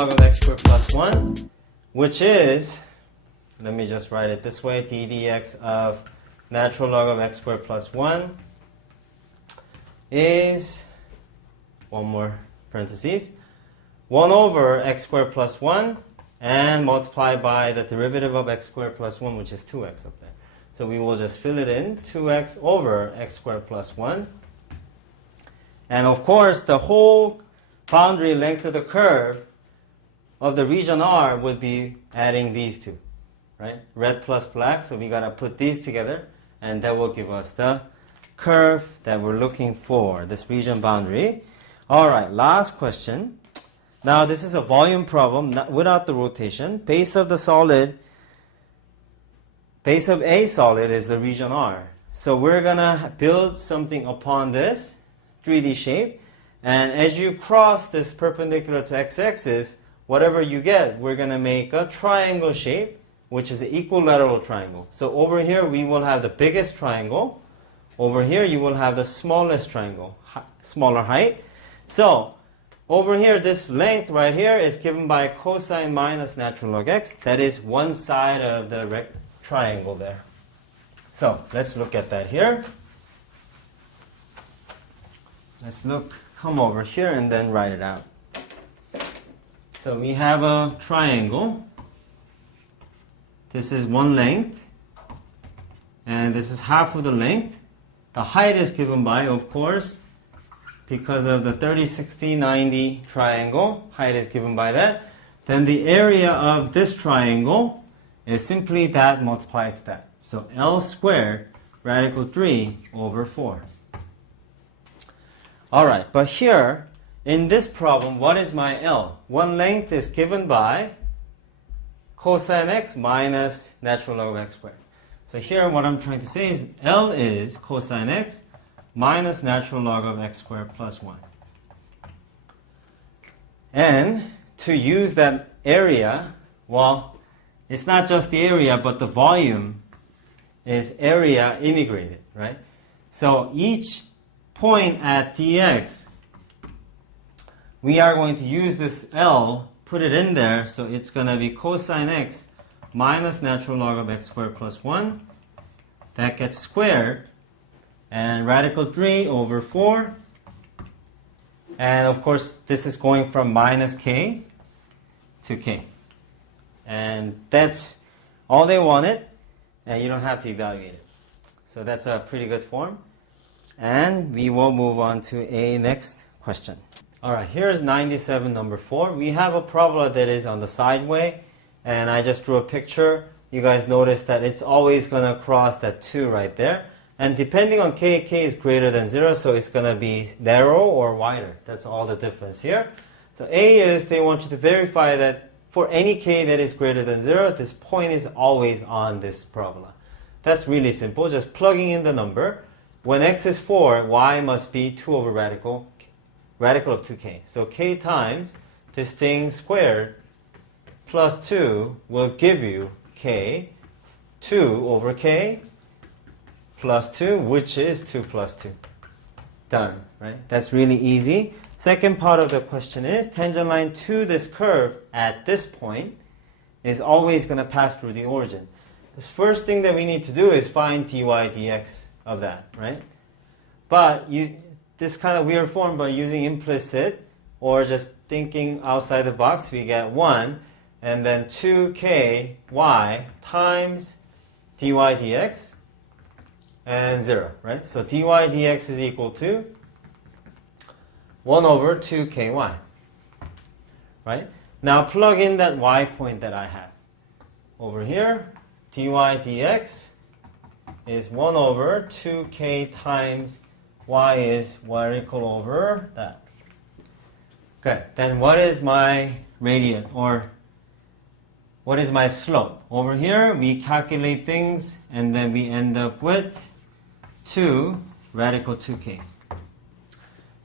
log of x squared plus 1, which is, let me just write it this way, d dx of natural log of x squared plus 1 is, one more parentheses, 1 over x squared plus 1 and multiply by the derivative of x squared plus 1, which is 2x up there. So we will just fill it in, 2x over x squared plus 1. And of course, the whole boundary length of the curve of the region R would be adding these two, right? Red plus black, so we gotta put these together, and that will give us the curve that we're looking for, this region boundary. All right, last question. Now this is a volume problem without the rotation. Base of a solid is the region R. So we're gonna build something upon this 3D shape, and as you cross this perpendicular to x-axis, whatever you get, we're gonna make a triangle shape, which is an equilateral triangle. So over here we will have the biggest triangle. Over here you will have the smallest triangle, smaller height. So over here, this length right here is given by cosine minus natural log x. That is one side of the triangle there. So let's look at that here. Let's come over here and then write it out. So we have a triangle. This is one length, and this is half of the length. The height is given by, of course, because of the 30, 60, 90 triangle, height is given by that. Then the area of this triangle is simply that multiplied to that. So L squared radical 3 over 4. Alright, but here, in this problem, what is my L? One length is given by cosine x minus natural log of x squared. So here what I'm trying to say is L is cosine x minus natural log of x squared plus 1. And to use that area, well, it's not just the area, but the volume is area integrated, right? So each point at dx, we are going to use this L, put it in there, so it's going to be cosine x minus natural log of x squared plus 1. That gets squared, and radical 3 over 4. And of course, this is going from minus k to k. And that's all they wanted, and you don't have to evaluate it. So that's a pretty good form. And we will move on to a next question. All right, here's 97, number 4. We have a parabola that is on the sideway, and I just drew a picture. You guys notice that it's always going to cross that 2 right there. And depending on k, k is greater than 0, so it's going to be narrow or wider. That's all the difference here. So A is they want you to verify that for any k that is greater than 0, this point is always on this parabola. That's really simple, just plugging in the number. When x is 4, y must be 2 over radical of 2k. So k times this thing squared plus 2 will give you k, 2 over k plus 2, which is 2 plus 2. Done, right? That's really easy. Second part of the question is, tangent line to this curve at this point is always going to pass through the origin. The first thing that we need to do is find dy dx of that, right? But this kind of weird form, by using implicit or just thinking outside the box, we get 1 and then 2k y times dy dx and 0, right? So dy dx is equal to 1 over 2ky, right? Now plug in that y point that I have. Over here, dy dx is 1 over 2k times y is y equal over that. Okay, then what is my radius, or what is my slope? Over here, we calculate things, and then we end up with 2 radical 2k.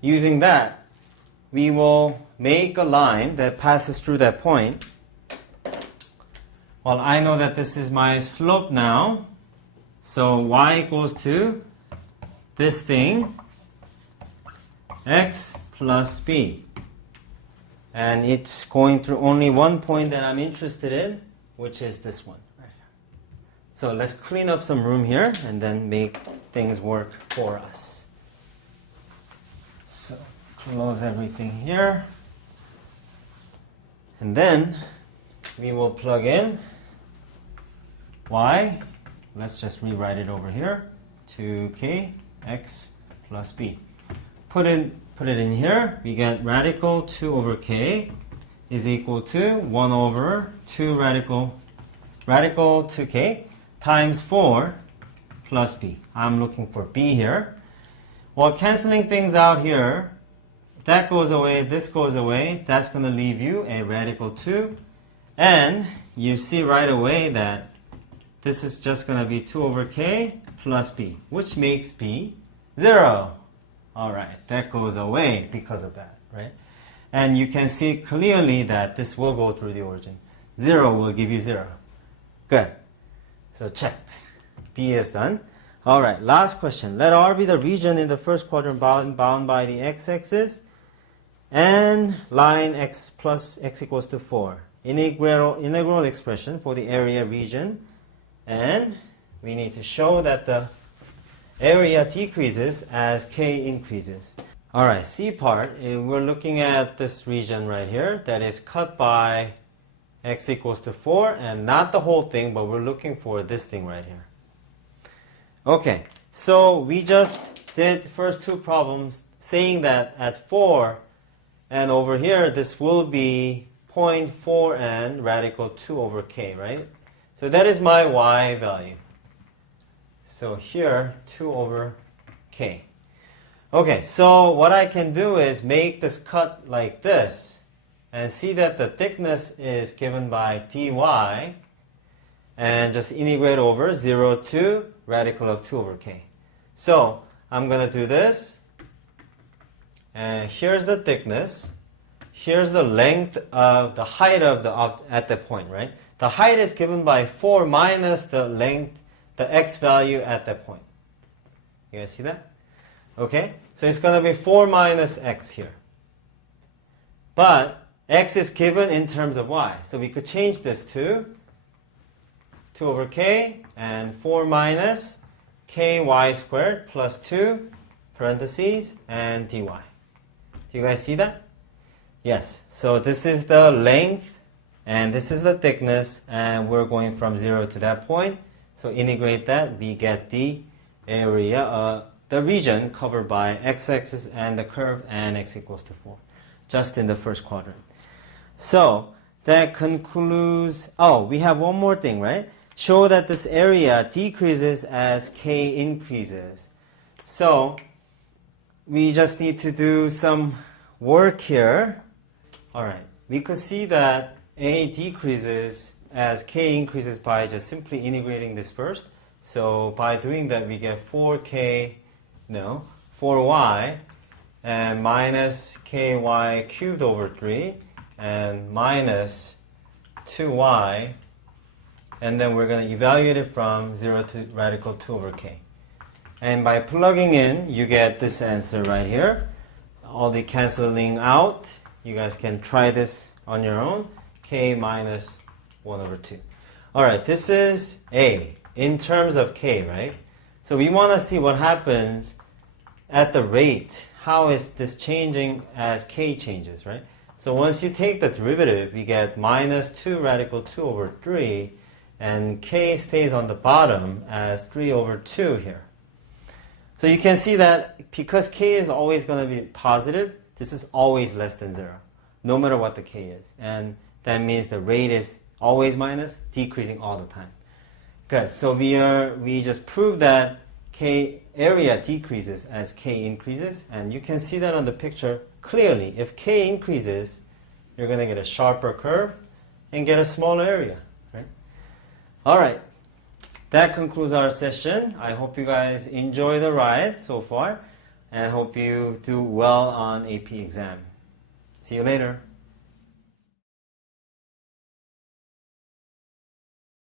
Using that, we will make a line that passes through that point. Well, I know that this is my slope now. So y equals to this thing, x plus b. And it's going through only one point that I'm interested in, which is this one. So let's clean up some room here and then make things work for us. So close everything here. And then we will plug in y. Let's just rewrite it over here. 2k x plus b. Put it in here. We get radical 2 over k is equal to 1 over 2 radical 2k times 4 plus b. I'm looking for b here. Well, canceling things out here, that goes away, this goes away. That's going to leave you a radical 2. And you see right away that this is just going to be 2 over k plus b, which makes b 0. All right, that goes away because of that, right? And you can see clearly that this will go through the origin. 0 will give you 0. Good. So checked. B is done. All right, last question. Let R be the region in the first quadrant bound by the x-axis and line x plus x equals to 4. Integral expression for the area region. And we need to show that the area decreases as k increases. All right, C part, we're looking at this region right here that is cut by x equals to 4, and not the whole thing, but we're looking for this thing right here. Okay, so we just did the first two problems saying that at 4 and over here this will be 0.4 and radical 2 over k, right? So that is my y value. So here 2 over k. Okay, so what I can do is make this cut like this and see that the thickness is given by dy and just integrate over 0 to radical of 2 over k. So I'm going to do this, and here's the thickness, here's the length of the height of the object at that point, right? The height is given by 4 minus the length, the x value at that point. You guys see that? Okay, so it's going to be 4 minus x here. But x is given in terms of y. So we could change this to 2 over k and 4 minus ky squared plus 2 parentheses and dy. Do you guys see that? Yes. So this is the length and this is the thickness, and we're going from 0 to that point. So integrate that, we get the area, the region covered by x-axis and the curve and x equals to 4, just in the first quadrant. So that concludes, oh, we have one more thing, right? Show that this area decreases as k increases. So we just need to do some work here. All right, we could see that a decreases as k increases by just simply integrating this first. So by doing that, we get 4y and minus ky cubed over 3 and minus 2y, and then we're going to evaluate it from 0 to radical 2 over k. And by plugging in, you get this answer right here. All the canceling out, you guys can try this on your own. K minus 1 over 2. All right, this is A in terms of k, right? So we want to see what happens at the rate. How is this changing as k changes, right? So once you take the derivative, we get minus 2 radical 2 over 3, and k stays on the bottom as 3 over 2 here. So you can see that because k is always going to be positive, this is always less than 0, no matter what the k is. And that means the rate is always minus, decreasing all the time. Good, so we just proved that k area decreases as k increases, and you can see that on the picture clearly. If k increases, you're going to get a sharper curve and get a smaller area, right? All right, that concludes our session. I hope you guys enjoy the ride so far, and hope you do well on AP exam. See you later.